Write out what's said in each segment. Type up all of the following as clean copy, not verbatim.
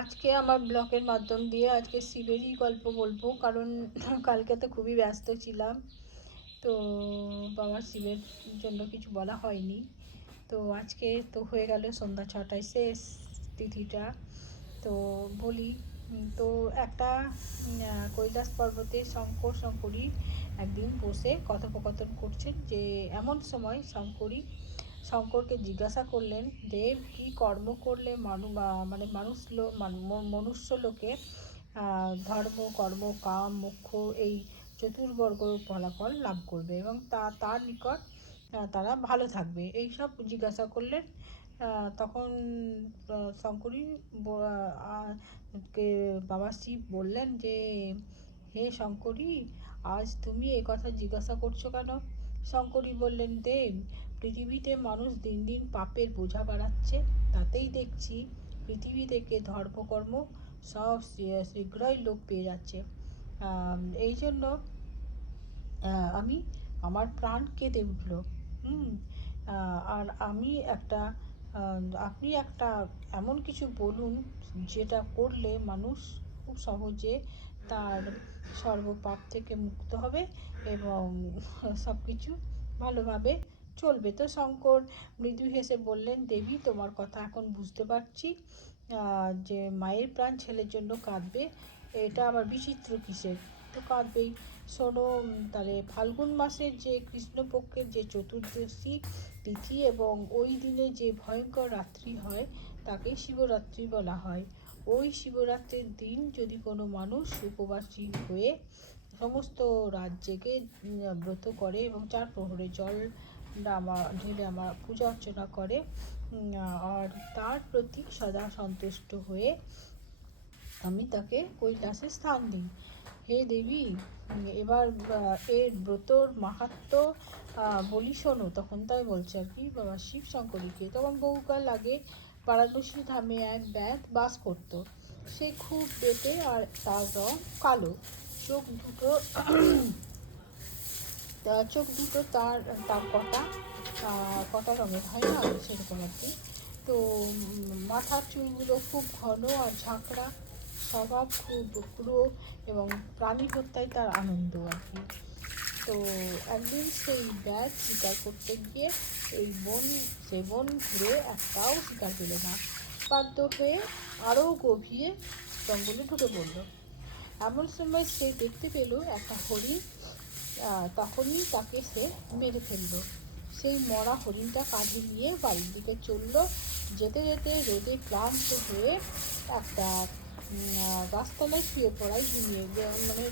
আজকে আমার ব্লগের মাধ্যম দিয়ে আজকে শিবেরই গল্প বলবো, কারণ কালকে তো খুবই ব্যস্ত ছিলাম। তো বাবা শিবের জন্য কিছু বলা হয়নি। তো আজকে তো হয়ে গেল সন্ধ্যা 6টায় শেষ তিথিটা। তো বলি, তো একটা কৈলাস পর্বতে শঙ্করী একদিন বসে কথোপকথন করছেন, যে এমন সময় শঙ্করকে জিজ্ঞাসা করলেন, দেব কি কর্ম করলে মানে মনুষ্য লোকে ধর্ম, কর্ম, কাম, মোক্ষ এই চতুর্বর্গ ফলাফল লাভ করবে এবং তার নিকট তারা ভালো থাকবে, এই সব জিজ্ঞাসা করলেন। তখন শঙ্করী কে বাবা শিব বললেন যে, হে শঙ্করী, আজ তুমি এ কথা জিজ্ঞাসা করছো কেন? শঙ্করী বললেন, দেব, পৃথিবীতে মানুষ দিন দিন পাপের বোঝা বাড়াচ্ছে, তাতেই দেখছি পৃথিবী থেকে ধর্মকর্ম সব শীঘ্রই লোপ পেয়ে যাচ্ছে। এই জন্য আমি আমার প্রাণ কেঁদে উঠল। হুম আর আপনি একটা এমন কিছু বলুন যেটা করলে মানুষ খুব সহজে তার সর্বপাপ থেকে মুক্ত হবে এবং সব কিছু ভালোভাবে চলবে। তো শঙ্কর মৃদু হেসে বললেন, দেবী, তোমার কথা এখন বুঝতে পারছি, যে মায়ের প্রাণ ছেলের জন্য কাঁদবে, এটা আবার বিচিত্র কিসের? তো কাঁদবেই। শোনো, তাহলে ফাল্গুন মাসের যে কৃষ্ণপক্ষের যে চতুর্দশী তিথি এবং ওই দিনে যে ভয়ঙ্কর রাত্রি হয় তাকেই শিবরাত্রি বলা হয়। ওই শিবরাত্রির দিন যদি কোনো মানুষ উপবাসী হয়ে সমস্ত রাত জেগে ব্রত করে এবং 4 প্রহরে জল ঢেলে আমার পূজা অর্চনা করে, আর তার প্রতি সদা সন্তুষ্ট হয়ে আমি তাকে কৈলাসে স্থান দিই। হে দেবী, এবার এর ব্রতর মাহাত্ম্য বলি শোনো। তখন তাই বলছে আর কি বাবা শিব শঙ্করীকে। তখন বহুকাল আগে বারাণসী ধামে এক ব্যাধ বাস করত। সে খুব বেটে আর তার রং কালো। চোখ দুটো তার তার কটা রঙের হয় না, সেরকম আর কি। তো মাথার চুলগুলো খুব ঘন আর ঝাঁকড়া, স্বভাব খুব ক্রূর এবং প্রাণী হত্যায় তার আনন্দ আর কি। তো একদিন সেই ব্যাগ শিকার করতে গিয়ে সে বন ঘুরে একটাও শিকার পেল না। বাধ্য হয়ে আরও গভীরে জঙ্গলে ঢুকে পড়ল। এমন সময় সে দেখতে পেল একটা হরিণ। তখনই তাকে সে মেরে ফেললো। সেই মরা হরিণটা কাঁধে নিয়ে বাড়ির দিকে চলল। যেতে যেতে রোদে ক্লান্ত হয়ে একটা গাছতলায় শুয়ে পড়ায় ঘুমিয়ে মানে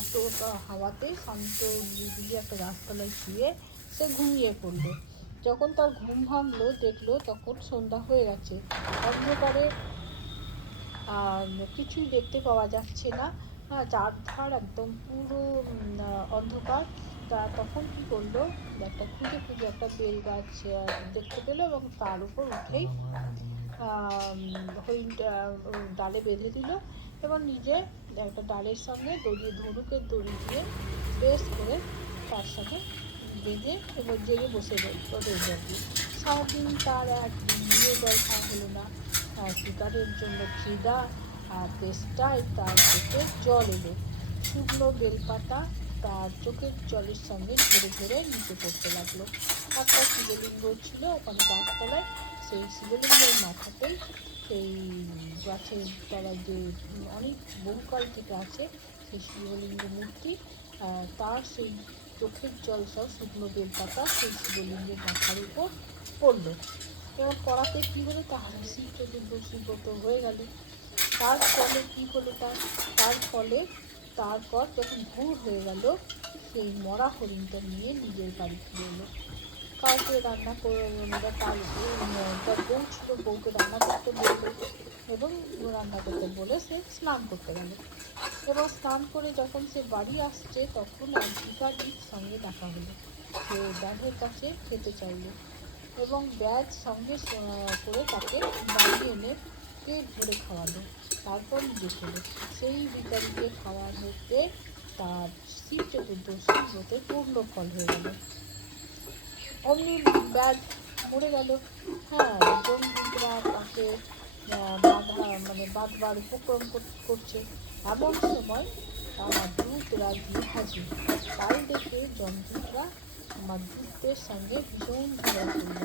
এত হাওয়াতে শান্ত নিরিবিলি একটা গাছতলায় শুয়ে সে ঘুমিয়ে পড়লো। যখন তার ঘুম ভাঙলো, দেখলো তখন সন্ধ্যা হয়ে গেছে। অন্ধকারে কিছুই দেখতে পাওয়া যাচ্ছে না। চারধার একদম পুরো অন্ধকার। তখন কি করলো, একটা খুঁজে একটা বেল গাছ দেখতে পেলো এবং তার উপর উঠেই হরিণটা ডালে বেঁধে দিল এবং নিজে একটা ডালের সঙ্গে ধনুকের দড়ি দিয়ে বেশ করে তার সঙ্গে বেঁধে এবং জেগে বসে রইল। সারাদিন তার এক বিন্দুও জল খাওয়া হলো না। শিকারের জন্য খিদা আর তেষ্টায় তার চোখে জল এলো। শুকনো বেলপাতা তার চোখের জলের সঙ্গে ঝরে ঝরে নিচে পড়তে লাগলো। একটা শিবলিঙ্গ ছিল ওখানে গাছতলায়। সেই শিবলিঙ্গের মাথাতেই সেই গাছের তলায় যে অনেক বহুকাল থেকে আছে সেই শিবলিঙ্গ মূর্তি, তার সেই চোখের জল সহ শুকনো বেলপাতা সেই শিবলিঙ্গের মাথার উপর পড়লো এবং পড়াতে কী হলো, তাহলে শিব চতুর্দশী ব্রত হয়ে গেল। তার ফলে কী হলো, তার ফলে তারপর যখন ভোর হয়ে গেল, সেই মরা হরিণটা নিয়ে নিজের বাড়ি ফিরে এলো। কাউকে রান্না করে তার বউ ছিল, বউকে রান্না করতে বললো এবং রান্না করতে বলে সে স্নান করতে গেল। এবং স্নান করে যখন সে বাড়ি আসছে তখন এক ভিখারির সঙ্গে দেখা হলো। সে ব্যাধের কাছে খেতে চাইলো এবং ব্যাধ সঙ্গে করে তাকে বাড়ি এনে পেট ভরে খাওয়ালো, তারপর নিজে খেলো। সেই ভিখারিকে খাওয়ানোতে তার শিব চতুর্দশী ব্রতের পূর্ণ ফল হয়ে গেল। অমনি ব্যাধ মরে গেল। বন্ধুরা তাকে বাঁধবার উপক্রম করছে। এমন সময় আমার দূতরা গিয়ে হাজির। তাই দেখে যমদূতরা আমার দূতের সঙ্গে ভীষণ ঝগড়া করল।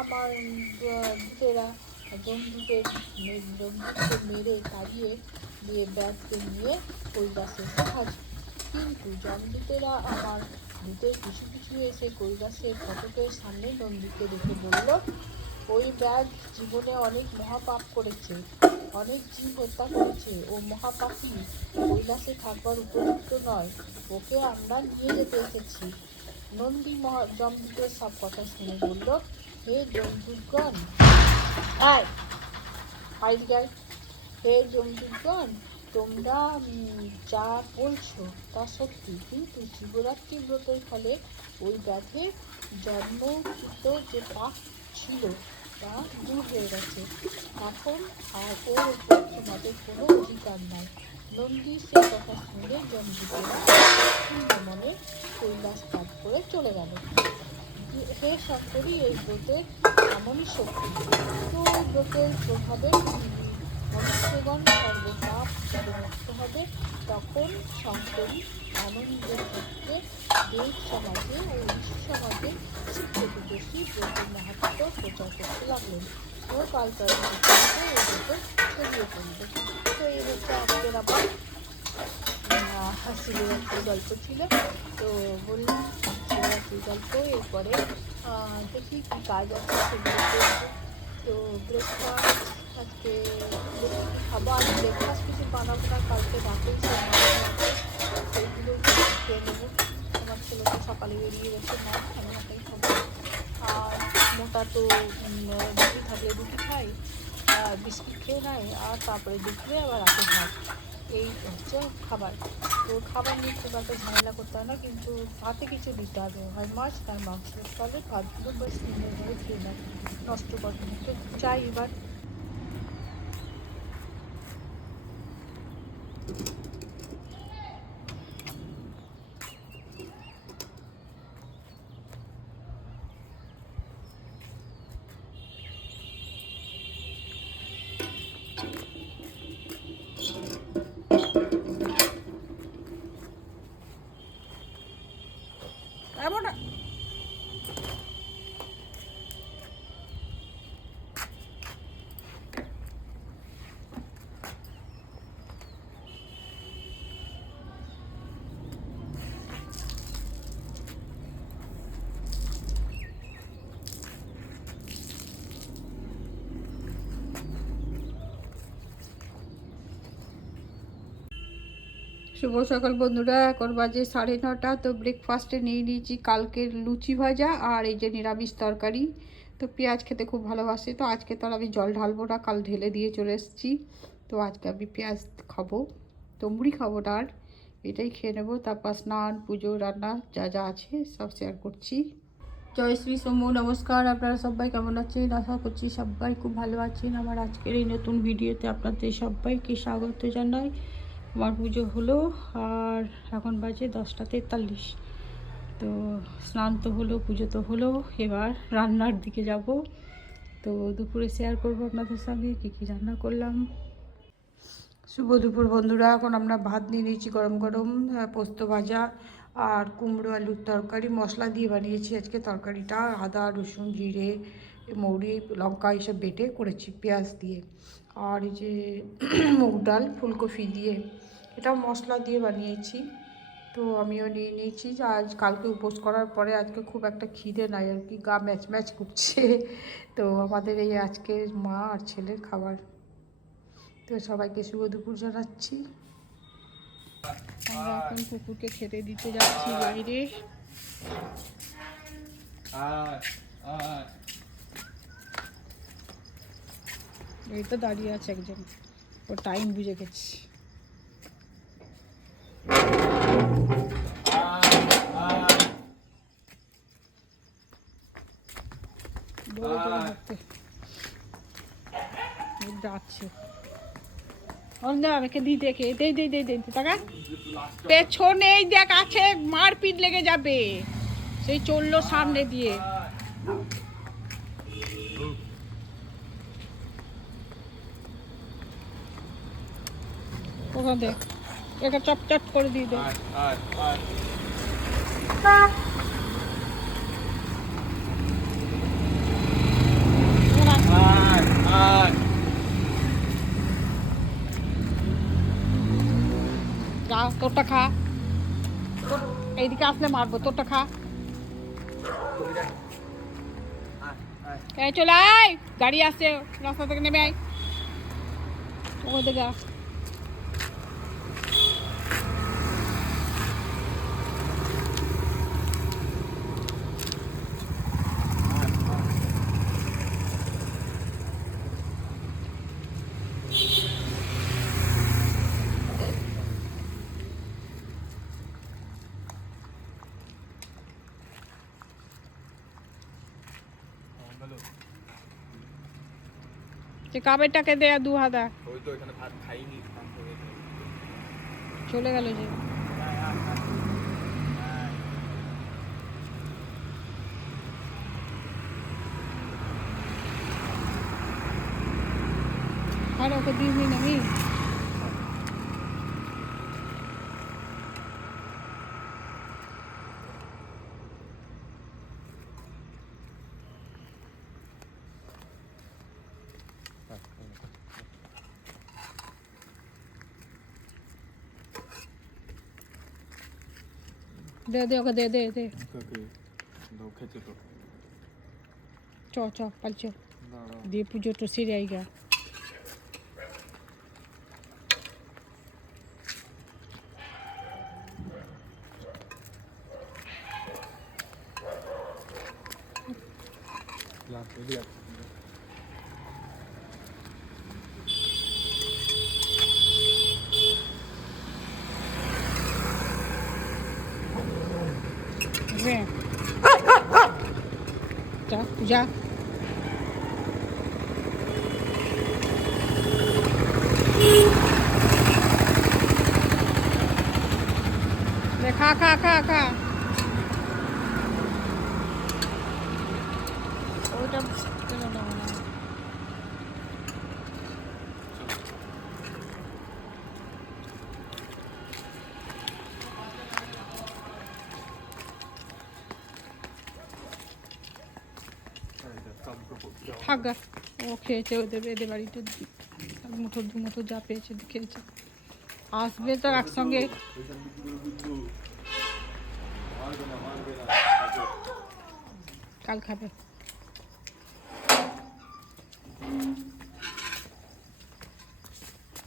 আমার দূতেরা যমদূতকে মেরে তাড়িয়ে দিয়ে ব্যাগকে নিয়ে কৈলাসে এসে হাজির। কিন্তু যমদূতেরা আমার দূতের পিছু পিছু এসে কৈলাসের ফটকের সামনে নন্দীকে দেখে বলল, ওই ব্যাগ জীবনে অনেক মহাপাপ করেছে, অনেক জীব হত্যা করেছে, ও মহাপাপী, কৈলাসে থাকবার উপযুক্ত নয়, ওকে আমরা নিয়ে যেতে এসেছি। নন্দী যমদূতের সব কথা শুনে বলল, হে যমদূতগণ, হে যমদূতগণ, তোমরা যা বলছো তা সত্যি, কিন্তু শিবরাত্রি ব্রতের ফলে ওই ব্যাধের জন্মকৃত যে পাপ ছিল তা দূর হয়ে গেছে। এখন আর ওর উপর তোমাদের কোনো অধিকার নাই। নন্দী সে কথা শুনে যমদূতেরা মনে কৈলাস ত্যাগ করে চলে গেল। হে শঙ্করী, এই ব্রতের এমনই শক্তি। তো ব্রতের প্রভাবে মনুষ্যগণ সর্বপাপ থেকে মুক্ত হবে। তখন শঙ্করী আনন্দের ক্ষেত্রে দেব সমাজে ও ঋষি সমাজে শিব চতুর্দশী ব্রতের মাহাত্ম্য প্রচার করতে লাগলেন ও কালকার এই ব্রত ছড়িয়ে পড়ল। তো এই হচ্ছে আজকের আমার শিবরাত্রির গল্প ছিল। তো বললাম শিবরাত্রির গল্প। এরপরে দেখি কী কাজ আছে সেগুলো করবো। তো ব্রেকফাস্ট আজকে দেখি কী খাবো। আজ ব্রেকফাস্ট কিছু বানাবো না, কালকে রাতেই সব সেইগুলো খেয়ে নেবো। আমার ছেলে তো সকালে বেরিয়ে গেছে, না আমি রাতেই খাবো। আর মোটা তো রুটি থাকলে রুটি খাই, বিস্কিট খেয়ে নেয়, আর তারপরে দুপুরে আবার রাতে ভাত, এই হচ্ছে খাবার। তো খাবার নিয়ে খুব একটা ঝামেলা করতে হয় না, কিন্তু ভাতে কিছু দিতে হবে, হয় মাছ নয় মাংস, তাহলে ভাতগুলো বেশ সুন্দরভাবে খেয়ে নেয়, নষ্ট করে না। তো যাই এবার। এমন শুভ সকাল বন্ধুরা, এখন বাজে 9:30। তো ব্রেকফাস্টে নিয়ে নিয়েছি কালকের লুচি ভাজা আর এই যে নিরামিষ তরকারি। তো পেঁয়াজ খেতে খুব ভালোবাসে, তো আজকে তো আর আমি জল ঢালবো না, কাল ঢেলে দিয়ে চলে এসেছি। তো আজকে আমি পেঁয়াজ খাবো, তো মুড়ি খাবো না, আর এটাই খেয়ে নেবো। তারপর স্নান, পুজো, রান্না যা যা আছে সব শেয়ার করছি। জয় শ্রী সোমু, নমস্কার। আপনারা সবাই কেমন আছেন? আশা করছি সবাই খুব ভালো আছেন। আমার আজকের এই নতুন ভিডিওতে আপনাদের সবাইকে স্বাগত জানাই। আমার পুজো হলো আর এখন বাজে 10:43। তো স্নান তো হলো, পুজো তো হলো, এবার রান্নার দিকে যাব। তো দুপুরে শেয়ার করবো আপনাদের সঙ্গে কী কী রান্না করলাম। শুভ দুপুর বন্ধুরা, এখন আমরা ভাত নিয়ে নিয়েছি গরম গরম, পোস্ত ভাজা আর কুমড়ো আলুর তরকারি। মশলা দিয়ে বানিয়েছি আজকে তরকারিটা, আদা রসুন জিরে মৌরি লঙ্কা এইসব বেটে করেছি পেঁয়াজ দিয়ে। আর এই যে মুগ ডাল ফুলকপি দিয়ে, এটাও মশলা দিয়ে বানিয়েছি। তো আমিও নিয়ে নিয়েছি। আজ কালকে উপোস করার পরে আজকে খুব একটা খিদে নাই আর কি, গা ম্যাচ ম্যাচ করছে। তো আমাদের এই আজকে মা আর ছেলের খাবার। তো সবাইকে শুভ দুপুর জানাচ্ছি। আমরা এখন কুকুরকে খেতে দিতে যাচ্ছি বাইরে। এই তো দাঁড়িয়ে আছে একজন, ও টাইম বুঝে গেছি। যাচ্ছে আমাকে দিয়ে দেখে টাকা পেছনে দেখ আছে, মারপিট লেগে যাবে। সেই চললো সামনে দিয়ে। ওখান থেকে একে চপচট করে দিয়ে দে। যা তোরটা খা, এইদিকে আসলে মারবো, তোরটা খা। চলে আয়, গাড়ি আসছে, রাস্তা থেকে নেমে আয়, ওখান থেকে আস। কাবেরটাকে দেয়া 2 হাজার চলে গেল যে। আর ওকে দিবি না আমি दे दे ओके दे दे दे चो चो पल चो दे पूजो तो सिर आएगा जा जा खा खा खा खा ওটা কেন দাও না থাক ও খেয়েছে ওদের এদের বাড়িতে মুঠো দু মুঠো যা পেয়েছে খেয়েছে আসবে তো একসঙ্গে কাল খাবে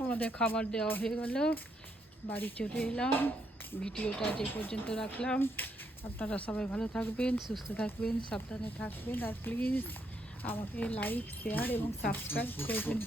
আমাদের খাবার দেওয়া হয়ে গেল বাড়ি চলে এলাম ভিডিওটা যে পর্যন্ত রাখলাম আপনারা সবাই ভালো থাকবেন সুস্থ থাকবেন সাবধানে থাকবেন আর প্লিজ আমাকে লাইক শেয়ার এবং সাবস্ক্রাইব করবেন